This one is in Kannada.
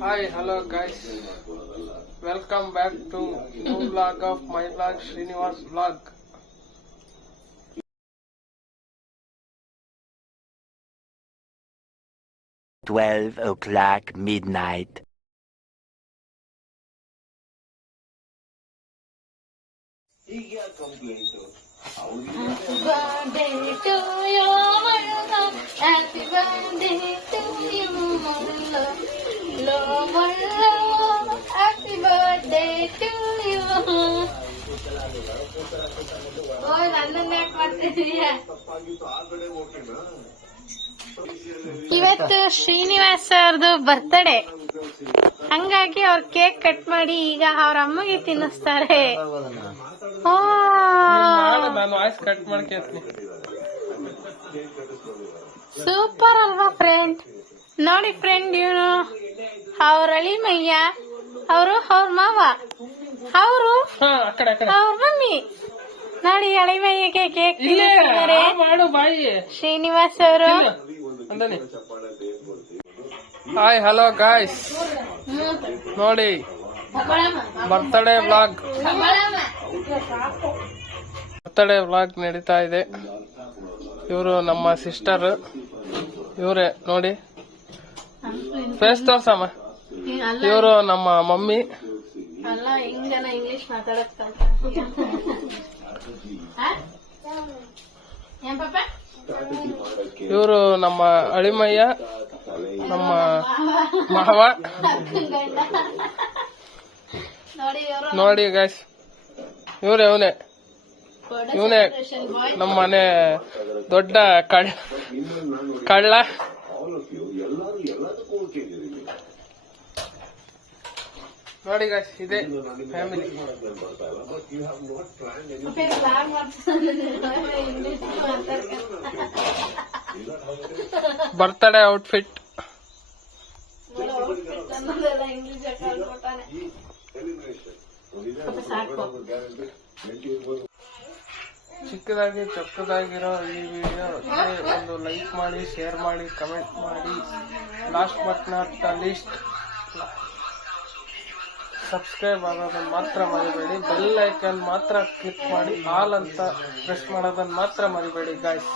Hi, hello guys. Welcome back to new vlog of my vlog, Srinivas vlog. $12 midnight. Happy birthday to you, Marla. Happy birthday to you, Marla. Marla. Happy birthday to you. Oh, ನನ್ನನ್ನ ಯಾಕೆ ಮಾಡ್ತಿದೀಯ? ಇವತ್ತು ಶ್ರೀನಿವಾಸ್ ಅವ್ರದ್ದು ಬರ್ತ್ಡೇ, ಹಂಗಾಗಿ ಅವ್ರ ಕೇಕ್ ಕಟ್ ಮಾಡಿ ಈಗ ಅವ್ರ ಅಮ್ಮಗೆ ತಿನ್ನಿಸ್ತಾರೆ. ನಾನು ವಾಯ್ಸ್ ಕಟ್ ಮಾಡ್ತೀನಿ. ಸೂಪರ್ ಅಲ್ವಾ ಫ್ರೆಂಡ್? ನೋಡಿ ಫ್ರೆಂಡ್, ಇವನು ಅವ್ರ ಅಳಿಮಯ್ಯ, ಅವರು ಅವ್ರ ಮಾವ, ಅವರು ಅವ್ರ ಮಮ್ಮಿ. ನೋಡಿ ಅಳಿಮಯ್ಯಗೆ ಕೇಕ್ ತಿನ್ನಿಸ್ತಿದ್ದಾರೆ ಶ್ರೀನಿವಾಸ್ ಅವರು. ಹಾಯ್ ಹಲೋ ಗಾಯ್ಸ್, ನೋಡಿ ಬರ್ತ್ಡೇ ವ್ಲಾಗ್ ನಡೀತಾ ಇದೆ. ಇವರು ನಮ್ಮ ಸಿಸ್ಟರ್, ಇವರೇ ನೋಡಿ, ಫೇಸ್ ತೋರ್ಸಮ್ಮ. ಇವರು ನಮ್ಮ ಮಮ್ಮಿ. ಅಲ್ಲ, ಹಿಂಗನ ಇಂಗ್ಲಿಷ್ ಮಾತಾಡಕ್ ಇವರು ನಮ್ಮ ಅಳಿಮಯ್ಯ, ನಮ್ಮ ಮಾವ. ನೋಡಿ ಗೈಸ್, ಇವನೇ ನಮ್ಮ ಮನೆ ದೊಡ್ಡ ಕಳ್ಳ. ನೋಡಿ ಗೈಸ್, ಇದೆ ಫ್ಯಾಮಿಲಿ. Birthday outfit. ಚಿಕ್ಕದಾಗಿ ಚೊಕ್ಕದಾಗಿರೋ ಈ ವಿಡಿಯೋಗೆ ಒಂದು ಲೈಕ್ ಮಾಡಿ, ಶೇರ್ ಮಾಡಿ, ಕಮೆಂಟ್ ಮಾಡಿ. Last but not least subscribe ಆಗೋದನ್ನ ಮಾತ್ರ ಮರಿಬೇಡಿ. ಬೆಲ್ ಐಕನ್ ಮಾತ್ರ ಕ್ಲಿಕ್ ಮಾಡಿ, ಆಲ್ ಅಂತ ಪ್ರೆಸ್ ಮಾಡೋದನ್ನ ಮಾತ್ರ ಮರಿಬೇಡಿ ಗಾಯ್ಸ್.